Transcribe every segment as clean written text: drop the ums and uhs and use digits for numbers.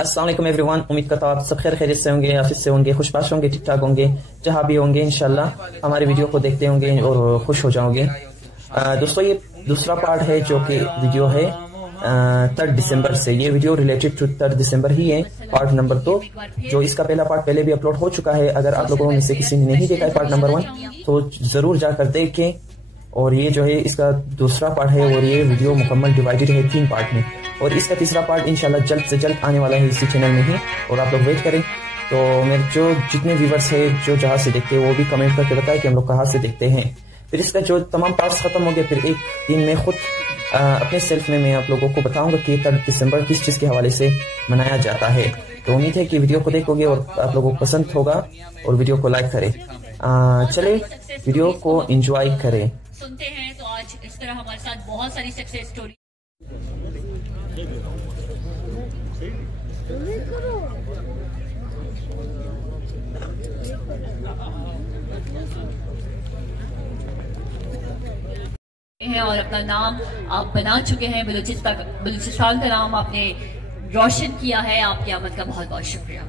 अस्सलाम वालेकुम एवरीवन। उम्मीद करता हूँ आप सब खैर खैरियत से होंगे, ऑफिस से होंगे, खुशबाश होंगे, ठीक ठाक होंगे, जहाँ भी होंगे इंशाल्लाह हमारे वीडियो को देखते होंगे और खुश हो जाओगे। दोस्तों ये दूसरा पार्ट है जो कि वीडियो है 3 दिसंबर से। ये वीडियो रिलेटेड टू 3 दिसंबर ही है, पार्ट नंबर 2। जो इसका पहला पार्ट पहले भी अपलोड हो चुका है। अगर आप लोगों में से किसी ने नहीं देखा है पार्ट नंबर 1 तो जरूर जाकर देखें। और ये जो है इसका दूसरा पार्ट है और ये वीडियो मुकम्मल डिवाइडेड है 3 पार्ट में। और इसका तीसरा पार्ट इंशाल्लाह जल्द से जल्द आने वाला है इसी चैनल में ही, और आप लोग वेट करें। तो मेरे जो जितने व्यूवर्स है जो जहाँ से देखते हैं वो भी कमेंट करके बताएं कि हम लोग कहाँ से देखते हैं। फिर इसका जो तमाम पार्ट्स खत्म हो गए, फिर एक दिन में खुद अपने सेल्फ में मैं आप लोगों को बताऊंगा कि 3 दिसंबर किस चीज़ के हवाले से मनाया जाता है। तो उम्मीद है कि वीडियो को देखोगे और आप लोगों को पसंद होगा और वीडियो को लाइक करें। चले वीडियो को एंजॉय करें। सुनते हैं तो आज इस तरह हमारे साथ बहुत सारी सक्सेस स्टोरी है और अपना नाम आप बना चुके हैं। बलूचिस्तान का नाम आपने रोशन किया है। आपकी आमद का बहुत बहुत शुक्रिया।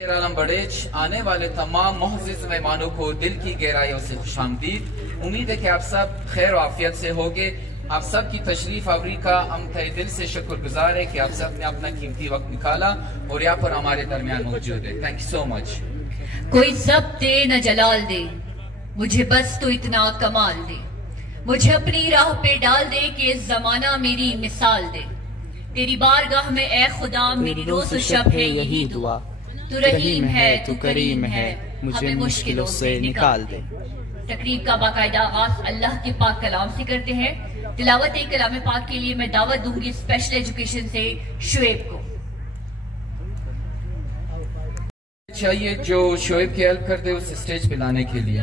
आलम बड़ेज आने वाले तमाम मोहज़्ज़िज़ मेहमानों को दिल की गहराइयों से खुशामदीद। उम्मीद है कि आप सब खैर और आफियत से होंगे। आप सब की तशरीफ आवरी का हम तहे दिल से शुक्रगुजार है कि आप सब ने अपना कीमती वक्त निकाला और यहाँ पर हमारे दरमियान मौजूद है। Thank you so much. कोई ज़ब्त दे न जलाल दे, मुझे बस तो इतना कमाल दे, मुझे अपनी राह पे डाल दे कि जमाना मेरी मिसाल दे। तेरी बारगाह में ए खुदा मेरी रोज़ शब है यही दुआ, तू रहीम है तू करीम है, मुझे मुश्किलों से निकाल दे। तकरीब का बाकायदा आगाज अल्लाह के पाक कलाम से करते हैं। तिलावत कलाम पाक के लिए मैं दावत दूंगी स्पेशल एजुकेशन से शुएब को। चाहिए जो शोएब की हेल्प कर दे उस स्टेज पे लाने के लिए।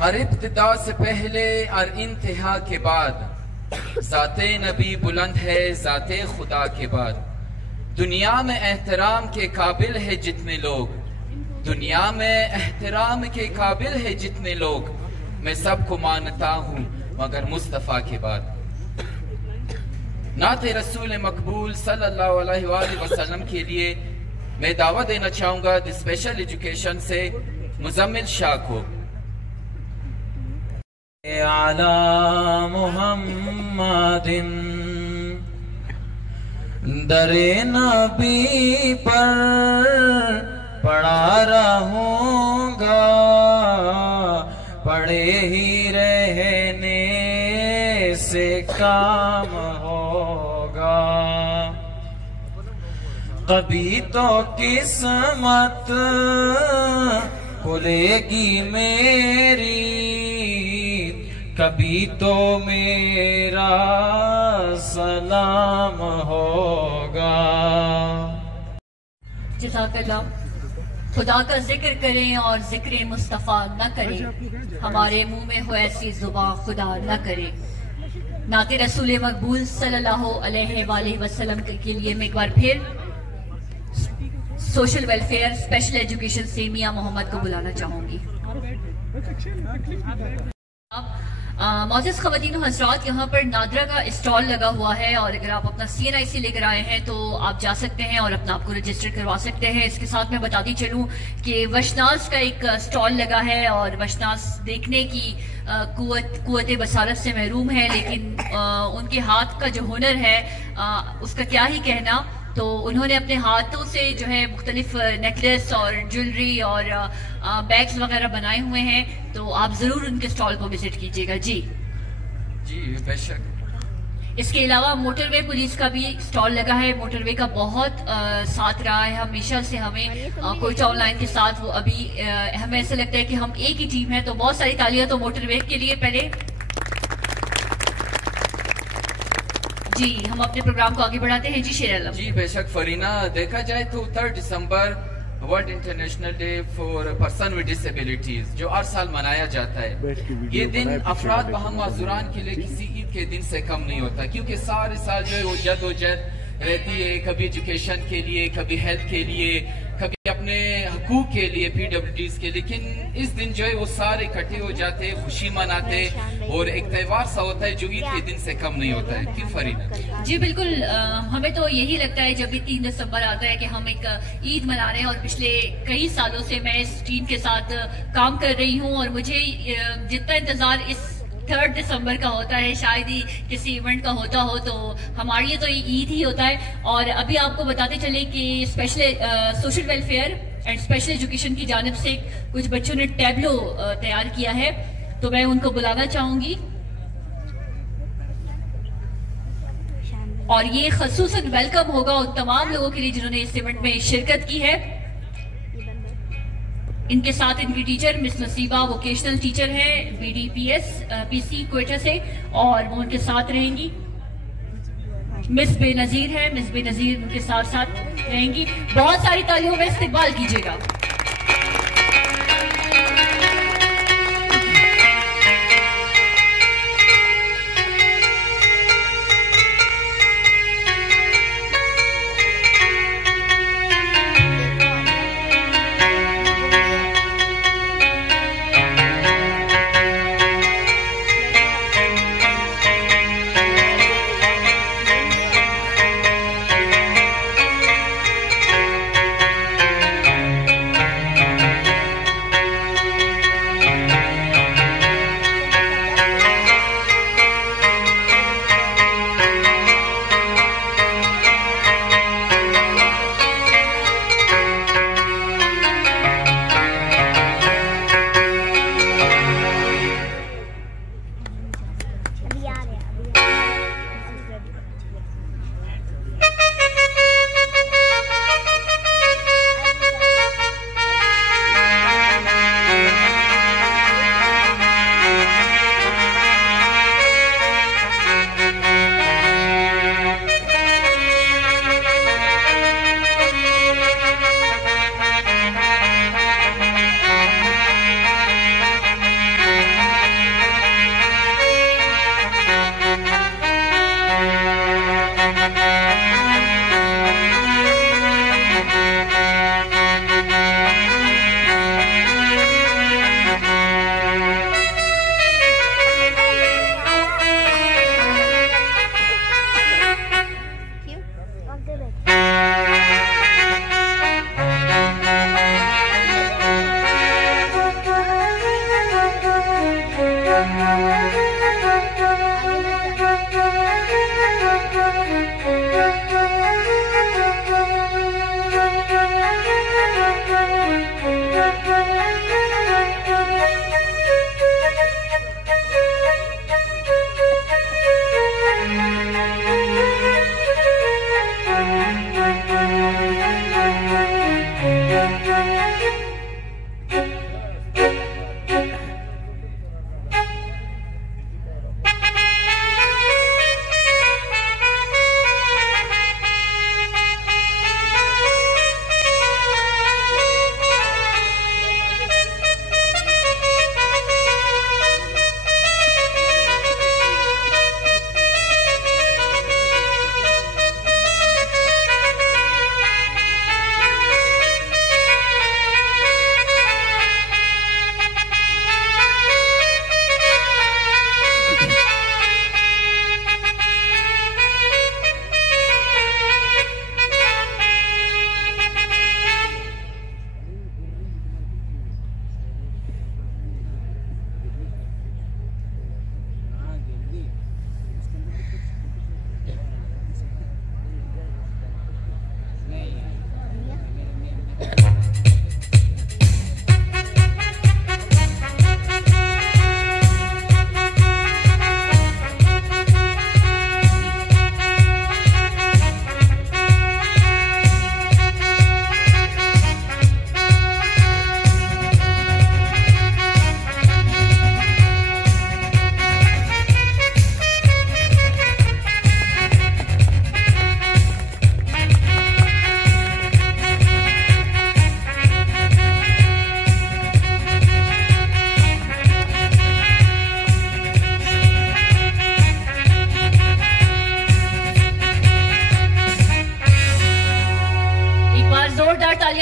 हर इब्तिदा से पहले और इंतहा के बाद ज़ाते नबी बुलंद है ज़ाते खुदा के बाद। दुनिया में एहतराम के काबिल है जितने लोग, दुनिया में एहतराम के काबिल है जितने लोग, मैं सबको मानता हूँ मगर मुस्तफ़ा के बाद। नाते रसूल मकबूल सल्लल्लाहु अलैहि वसल्लम के लिए मैं दावत देना चाहूँगा द स्पेशल एजुकेशन से मुज़म्मिल शाह को। अला मुहम्मदिन दरे नबी पर पढ़ा रहूँगा, पढ़े ही रहने से काम होगा। कभी तो किस्मत खुलेगी मेरी, कभी तो मेरा सलाम होगा। जज़ाकल्लाह। खुदा का जिक्र करें और जिक्र मुस्तफ़ा न करें, हमारे मुंह में हो ऐसी जुबान खुदा न करे। नाते रसूल मकबूल सल्लल्लाहु अलैहि वसल्लम के लिए मैं एक बार फिर सोशल वेलफेयर स्पेशल एजुकेशन से मियां मोहम्मद को बुलाना चाहूंगी। मौजूद ख़वातीन हज़रात, यहाँ पर नादरा का स्टॉल लगा हुआ है और अगर आप अपना CNIC लेकर आए हैं तो आप जा सकते हैं और अपना आपको रजिस्टर करवा सकते हैं। इसके साथ मैं बताती चलूँ कि वशनास का एक स्टॉल लगा है और वशनास देखने की कुव्वत बसारत से महरूम है, लेकिन उनके हाथ का जो हुनर है उसका क्या ही कहना। तो उन्होंने अपने हाथों से जो है मुख्तलिफ नेकलेस और ज्वेलरी और बैग्स वगैरह बनाए हुए हैं, तो आप जरूर उनके स्टॉल को विजिट कीजिएगा। जी जी बेशक। इसके अलावा मोटरवे पुलिस का भी स्टॉल लगा है। मोटरवे का बहुत साथ रहा है हमेशा से हमें कोयटा ऑनलाइन के साथ। वो अभी हमें ऐसा लगता है कि हम एक ही टीम है, तो बहुत सारी तालियां तो मोटरवे के लिए पहले। जी हम अपने प्रोग्राम को आगे बढ़ाते हैं। जी शेर आलम। जी बेशक फरीना, देखा जाए तो 3 दिसंबर world international day for person with disabilities जो हर साल मनाया जाता है। ये दिन अफराद बहम माजुरान के लिए किसी ईद के दिन से कम नहीं होता, क्योंकि सारे साल जो है वो जद्दोजहद रहती है, कभी एजुकेशन के लिए, कभी हेल्थ के लिए, कभी अपने हकूक के लिए, PWDs के। लेकिन इस दिन जो है वो सारे इकट्ठे हो जाते, खुशी मनाते, और एक त्योहार सा होता है जो ईद के दिन से कम नहीं होता है। क्यों फरीना? जी बिल्कुल, हमें तो यही लगता है जब भी 3 दिसंबर आता है कि हम एक ईद मना रहे हैं। और पिछले कई सालों से मैं इस टीम के साथ काम कर रही हूँ, और मुझे जितना इंतजार इस 3 दिसंबर का होता है, शायद ही किसी इवेंट का होता हो, तो हमारे लिए तो ये ईद ही होता है। और अभी आपको बताते चले कि special social welfare and special education की जानिब से कुछ बच्चों ने टैबलो तैयार किया है, तो मैं उनको बुलाना चाहूंगी। और ये खसूसन वेलकम होगा उन तमाम लोगों के लिए जिन्होंने इस इवेंट में शिरकत की है। इनके साथ इनकी टीचर मिस नसीबा वोकेशनल टीचर है BDPS PC कोयटा से, और वो उनके साथ रहेंगी। मिस बेनजीर है, मिस बेनजीर उनके साथ साथ रहेंगी। बहुत सारी तालियों में इस्तेमाल कीजिएगा।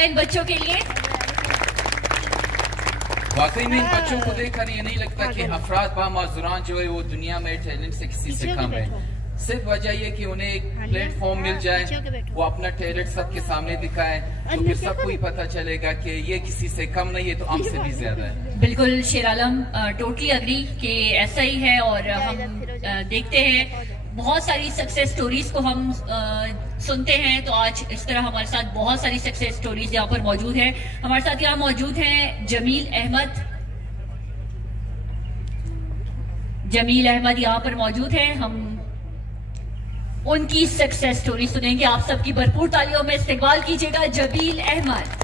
तालियां इन बच्चों के लिए। वाकई में इन बच्चों को देखकर ये नहीं लगता कि अफराद बामाजुरान जो है वो दुनिया में टैलेंट से किसी से कम है। सिर्फ वजह ये कि उन्हें एक प्लेटफॉर्म मिल जाए, वो अपना टैलेंट सबके सामने दिखाए, तो फिर सबको ही पता चलेगा कि ये किसी से कम नहीं है, तो हमसे भी ज्यादा है। बिल्कुल शेर आलम, टोटली अग्री कि ऐसा ही है। और हम देखते हैं बहुत सारी सक्सेस स्टोरीज को हम सुनते हैं, तो आज इस तरह हमारे साथ बहुत सारी सक्सेस स्टोरीज यहाँ पर मौजूद है। हमारे साथ यहाँ मौजूद हैं जमील अहमद। जमील अहमद यहाँ पर मौजूद हैं। हम उनकी सक्सेस स्टोरी सुनेंगे। आप सबकी भरपूर तालियों में इस्तकबाल कीजिएगा जमील अहमद।